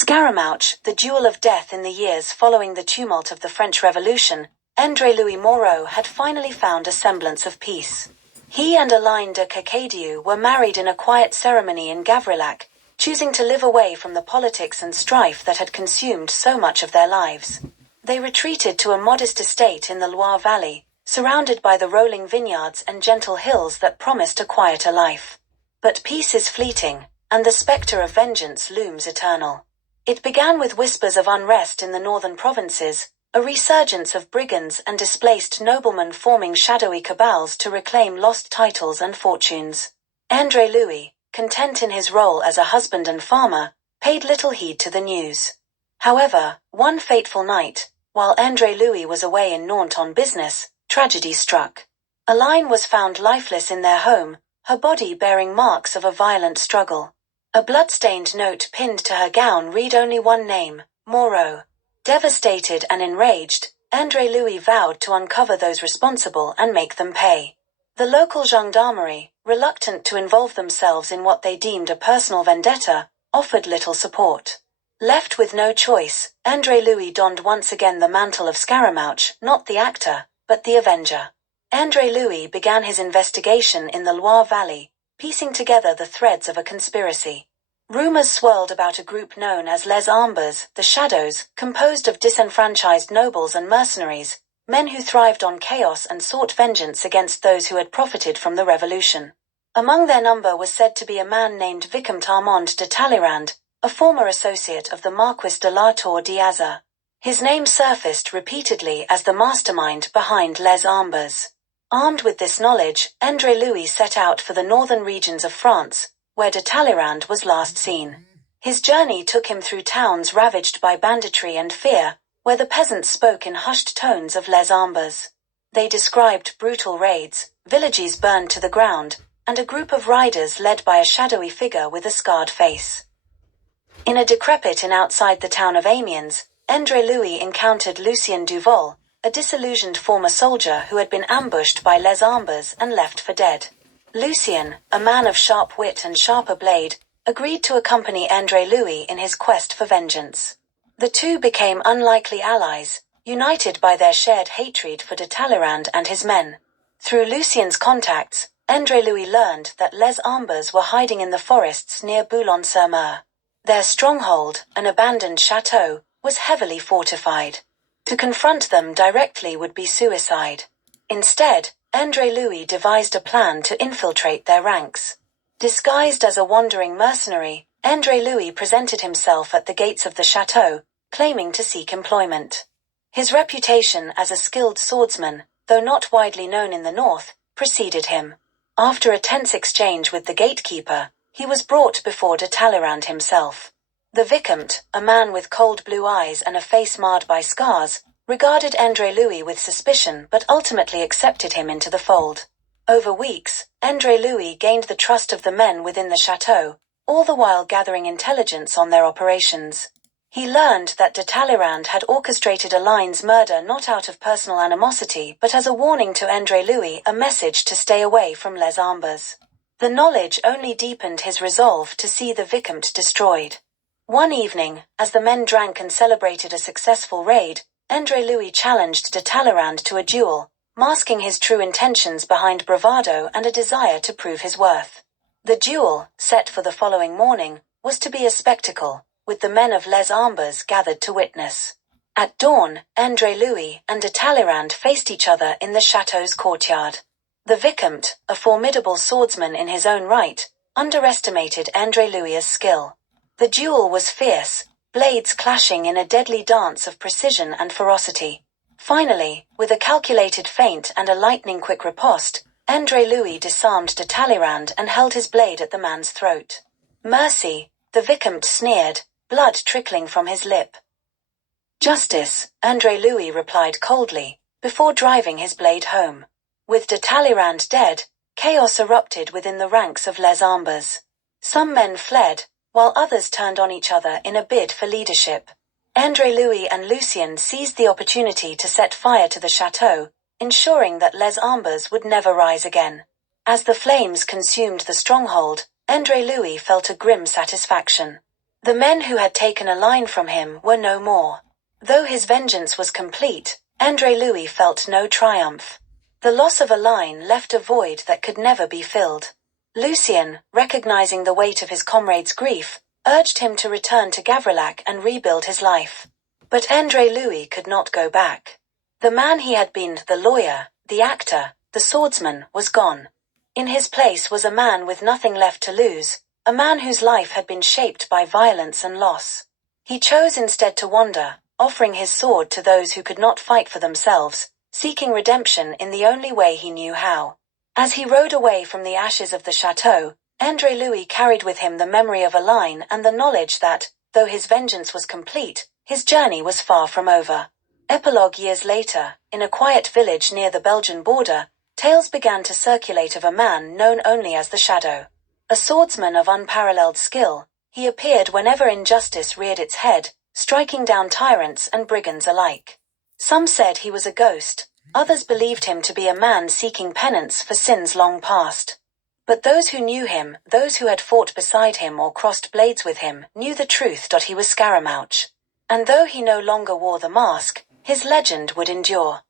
Scaramouche, the duel of death. In the years following the tumult of the French Revolution, André Louis Moreau had finally found a semblance of peace. He and Aline de Cacadieu were married in a quiet ceremony in Gavrillac, choosing to live away from the politics and strife that had consumed so much of their lives. They retreated to a modest estate in the Loire Valley, surrounded by the rolling vineyards and gentle hills that promised a quieter life. But peace is fleeting, and the spectre of vengeance looms eternal. It began with whispers of unrest in the northern provinces, a resurgence of brigands and displaced noblemen forming shadowy cabals to reclaim lost titles and fortunes. André Louis, content in his role as a husband and farmer, paid little heed to the news. However, one fateful night, while André Louis was away in Nantes on business, tragedy struck. Aline was found lifeless in their home, her body bearing marks of a violent struggle. A blood-stained note pinned to her gown read only one name, Moreau. Devastated and enraged, André Louis vowed to uncover those responsible and make them pay. The local gendarmerie, reluctant to involve themselves in what they deemed a personal vendetta, offered little support. Left with no choice, André Louis donned once again the mantle of Scaramouche, not the actor, but the avenger. André Louis began his investigation in the Loire Valley, piecing together the threads of a conspiracy. Rumors swirled about a group known as Les Ambers, the Shadows, composed of disenfranchised nobles and mercenaries, men who thrived on chaos and sought vengeance against those who had profited from the revolution. Among their number was said to be a man named Vicomte Armand de Talleyrand, a former associate of the Marquis de la Tour d'Aza. His name surfaced repeatedly as the mastermind behind Les Ambers. Armed with this knowledge, André Louis set out for the northern regions of France, where de Talleyrand was last seen. His journey took him through towns ravaged by banditry and fear, where the peasants spoke in hushed tones of Les Ambers. They described brutal raids, villages burned to the ground, and a group of riders led by a shadowy figure with a scarred face. In a decrepit inn outside the town of Amiens, André Louis encountered Lucien Duval, a disillusioned former soldier who had been ambushed by Les Ambers and left for dead. Lucien, a man of sharp wit and sharper blade, agreed to accompany André Louis in his quest for vengeance. The two became unlikely allies, united by their shared hatred for de Talleyrand and his men. Through Lucien's contacts, André Louis learned that Les Ambers were hiding in the forests near Boulogne-sur-Mer. Their stronghold, an abandoned chateau, was heavily fortified. To confront them directly would be suicide. Instead, André Louis devised a plan to infiltrate their ranks. Disguised as a wandering mercenary, André Louis presented himself at the gates of the chateau, claiming to seek employment. His reputation as a skilled swordsman, though not widely known in the north, preceded him. After a tense exchange with the gatekeeper, he was brought before de Talleyrand himself. The Vicomte, a man with cold blue eyes and a face marred by scars, regarded André Louis with suspicion but ultimately accepted him into the fold. Over weeks, André Louis gained the trust of the men within the chateau, all the while gathering intelligence on their operations. He learned that de Talleyrand had orchestrated Aline's murder not out of personal animosity but as a warning to André Louis, a message to stay away from Les Ambers. The knowledge only deepened his resolve to see the Vicomte destroyed. One evening, as the men drank and celebrated a successful raid, André Louis challenged de Talleyrand to a duel, masking his true intentions behind bravado and a desire to prove his worth. The duel, set for the following morning, was to be a spectacle, with the men of Les Ambers gathered to witness. At dawn, André Louis and de Talleyrand faced each other in the chateau's courtyard. The Vicomte, a formidable swordsman in his own right, underestimated André Louis's skill. The duel was fierce, blades clashing in a deadly dance of precision and ferocity. Finally, with a calculated feint and a lightning-quick riposte, André Louis disarmed de Talleyrand and held his blade at the man's throat. "Mercy," the Vicomte sneered, blood trickling from his lip. "Justice," André Louis replied coldly, before driving his blade home. With de Talleyrand dead, chaos erupted within the ranks of Les Ambers. Some men fled, while others turned on each other in a bid for leadership. André Louis and Lucien seized the opportunity to set fire to the chateau, ensuring that Les Ambers would never rise again. As the flames consumed the stronghold, André Louis felt a grim satisfaction. The men who had taken a line from him were no more. Though his vengeance was complete, André Louis felt no triumph. The loss of a line left a void that could never be filled. Lucien, recognizing the weight of his comrade's grief, urged him to return to Gavrillac and rebuild his life. But André Louis could not go back. The man he had been, the lawyer, the actor, the swordsman, was gone. In his place was a man with nothing left to lose, a man whose life had been shaped by violence and loss. He chose instead to wander, offering his sword to those who could not fight for themselves, seeking redemption in the only way he knew how. As he rode away from the ashes of the chateau, André Louis carried with him the memory of a line and the knowledge that, though his vengeance was complete, his journey was far from over. Epilogue. Years later, in a quiet village near the Belgian border, tales began to circulate of a man known only as the Shadow. A swordsman of unparalleled skill, he appeared whenever injustice reared its head, striking down tyrants and brigands alike. Some said he was a ghost, others believed him to be a man seeking penance for sins long past. But those who knew him, those who had fought beside him or crossed blades with him, knew the truth. He was Scaramouche. And though he no longer wore the mask, his legend would endure.